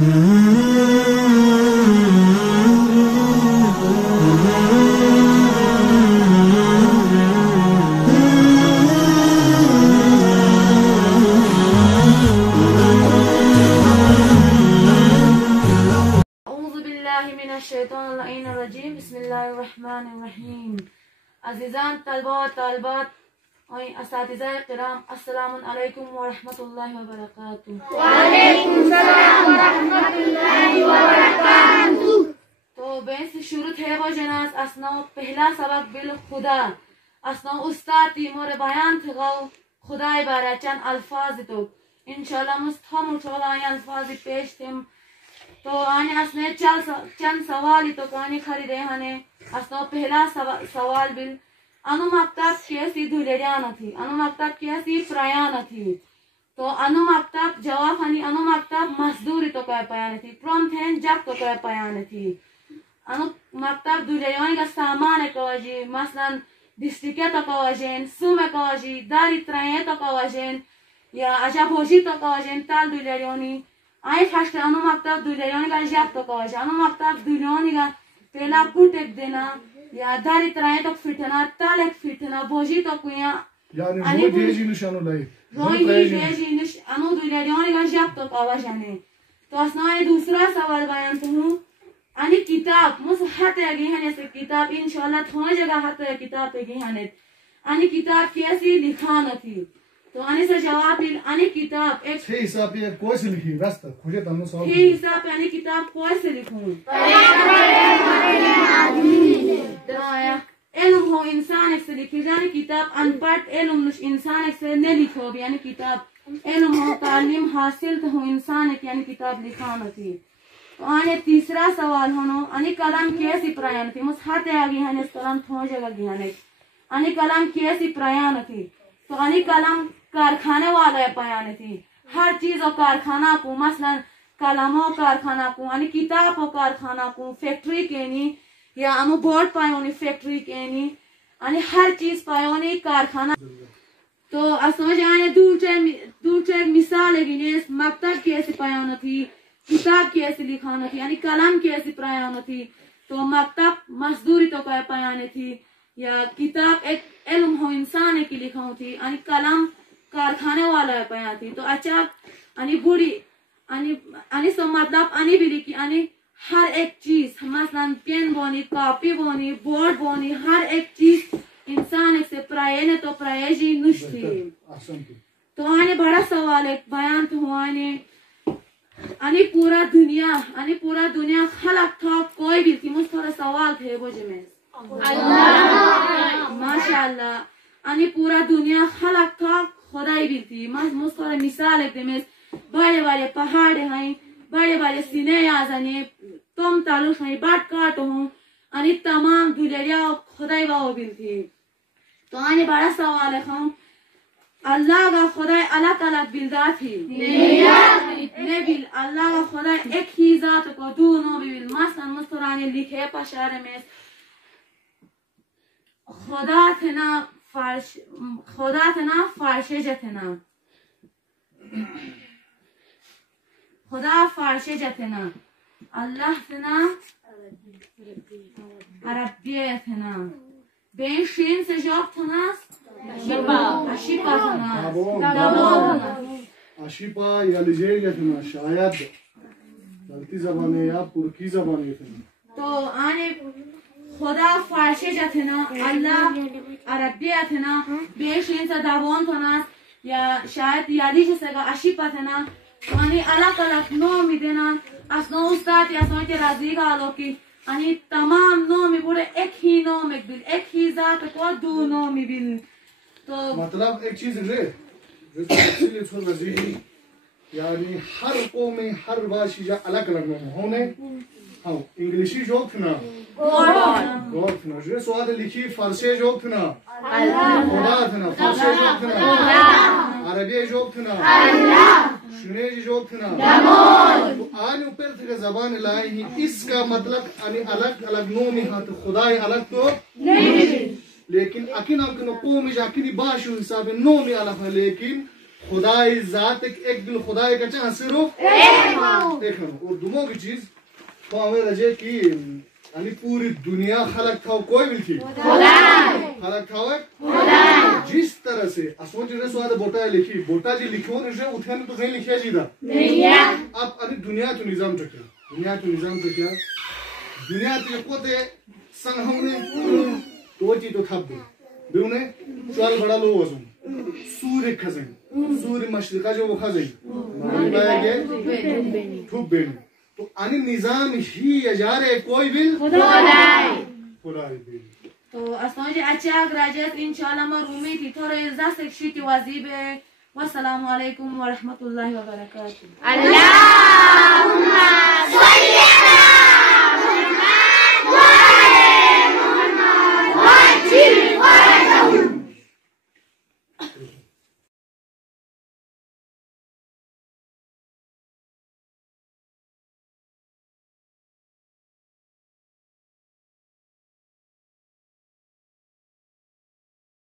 बिस्मिल्लाहिर्रहमानिर्रहीम। अज़ीज़ान तलबा व तालिबात और असातिज़ा किराम, अस्सलामु अलैकुम व रहमतुल्लाहि व बरकातुहू। व अलैकुम सलाम व रहमतुल्लाहि व बरकातुहू। तो बेस शुरू थे वो जनाज असनो पहला सबक बिल खुदा असनो उस्ताद तीमोर बयान थे गौ खुदाई बारे चंद अल्फाज तो इंशाल्लाह मुस्तम उठोला अल्फाज पेश थे। तो आने असने चंद सवाल तो कहानी खरीदे हने असनो पहला सवाल बिल अनु मक्तब कैसी धुलेरियान थी, अनु मक्तब कैसी प्रयाण थी। तो अनु मक्तब जवाब हनी अनु मक्तब मजदूरी तो कह पयान थी, प्रम थे जब तो कह पयान थी। अनु मक्तब धुलेरियान का सामान कवजी मसलन डिस्ट्रिक्ट तो कवजेन सुमे कवजी दारी त्राए तो कवजेन या अजा भोजी तो कवजेन ताल धुलेरियानी आई फर्स्ट अनु मक्तब धुलेरियान का जब तो कवज अनु मक्तब धुलेरियानी का पहला पुट एक देना या दारी त्राए तो फिटना ताल एक फिटना भोजी तो कुया यानी रोई भेजी निशानो लाई रोई भेजी निश अनु धुलेरियानी का जब तो कवजाने। तो असना ये दूसरा सवाल बयान तो हूँ अनि किताब मुझ हाथ लगी है जैसे किताब इंशाल्लाह थोड़ी जगह हाथ किताब पे गई है अनि किताब कैसी लिखान थी। तो अनि से जवाब अनि किताब एक हिसाब पे कोई से लिखी रास्ता खुजे तन्नो सवाल ये हिसाब पे अनि किताब कोई से लिखूं इल्म हो इंसान एक से लिखी जाने किताब अनपढ़ इल्म इंसान एक से नहीं लिखो यानी किताब इल्म हो तालीम हासिल तो हो इंसान एक यानी किताब लिखान थी। तो आने तीसरा सवाल होनो अनि कलम कैसी प्रयाण थी मुझ हाथ आगे है इस कलम थोड़ी जगह गया नहीं अनि कलम कैसी प्रयाण थी। तो अनि कलम कारखाने वाला पयान थी हर चीज और कारखाना को मसलन कलमों कारखाना को अनि किताब और कारखाना को फैक्ट्री के नी या अनु बोर्ड पायोनी फैक्ट्री के नी अनि हर चीज पायोनी कारखाना। तो असमझ आने दूसरे मिसाल है मकतब कैसी पयान थी किताब कैसी लिखाना थी यानी कलम कैसी प्रयाण थी। तो मकतब मजदूरी तो कह पयाने थी या किताब एक इल्म हो इंसान की लिखाऊ थी यानी कलम कारखाने वाला पया थी। तो अच्छा अनि बुरी अनि सो मतलब अनि भी लिखी अनि हर एक चीज मसलन पेन बोनी कॉपी बोनी बोर्ड बोनी हर एक चीज इंसान एक से प्रायने तो प्रायजी नुश थी। तो आने बड़ा सवाल एक बयान तो हुआ अनि पूरा दुनिया खलक था कोई भी थी मुझ थोड़ा सवाल थे वो में माशाअल्लाह अनि पूरा दुनिया खलक था खुदाई भी थी मुझ थोड़ा मिसाल एक में बड़े बड़े पहाड़ हैं बड़े बड़े सीने याजाने तुम तालुक हैं बाट काट हूँ अनि तमाम दुनिया खुदाई वो भी थी। तो आने बड़ा सवाल है हम अल्लाह का खुदा अलग अलग बिल्दार थी बिल अल्लाह का खुदा एक ही जात को दोनों बिल मसलन मुस्तराने लिखे पशारे में खुदा थे ना फारशे जथे ना खुदा फारशे जथे ना अल्लाह थे ना अरबिये थे ना बेशीन से जॉब थे ना अशीपा या लिजेगा थे ना शायद गलती जबाने या पुरकी जबाने थे ना। तो आने खुदा फारशे जाते ना अल्लाह अरबिया थे ना बेशीन से दावोन थे ना या शायद यादी जैसे का अशीपा थे ना। आने अलग अलग नो में देना असनो उस्ताद या सोच के राजी का आलो की आने तमाम नो में पूरे एक ही नो में बिल एक ही जात को दो नो में बिल। तो मतलब एक चीज रे इसलिए छोड़ रजी यानी हर कौम में हर भाषा या अलग अलग होने हाँ इंग्लिशी जोक ना गोर ना जो स्वाद लिखी फारसी जोक ना खुदा ना फारसी जोक ना अरबी जोक ना शुनेजी जोक ना। तो आज ऊपर तक जबान लाई ही इसका मतलब अलग अलग नो में हाँ तो खुदा अलग तो नहीं लेकिन अकिन आपको कौम में जाकिनी बाशु हिसाब नो में अलग है लेकिन खुदाई जात एक बिल खुदाई का चाह सिर्फ एक और दुमो की चीज तो हमें रजे की यानी पूरी दुनिया खलक था कोई भी थी खलक था जिस तरह से असोच रे स्वाद बोटा लिखी बोटा जी लिखो रे उठे तो कहीं लिखिया जीदा अब अरे दुनिया तो निजाम तो क्या दुनिया तो कोते संग हमने तो जी तो थप बेउने चल बड़ा लो वजन सूर्य खजन सूर्य मशरिका जो वो खजन मालूम है ठुक बेन तो अनि निजाम ही यजारे कोई बिल खुदाई बिल तो असोजे अच्छा ग्राजत इंशाल्लाह मरूमी थी थोड़े इज्जत से शिटी वाजिबे वस्सलाम वालेकुम व रहमतुल्लाहि व बरकातहू। अल्लाह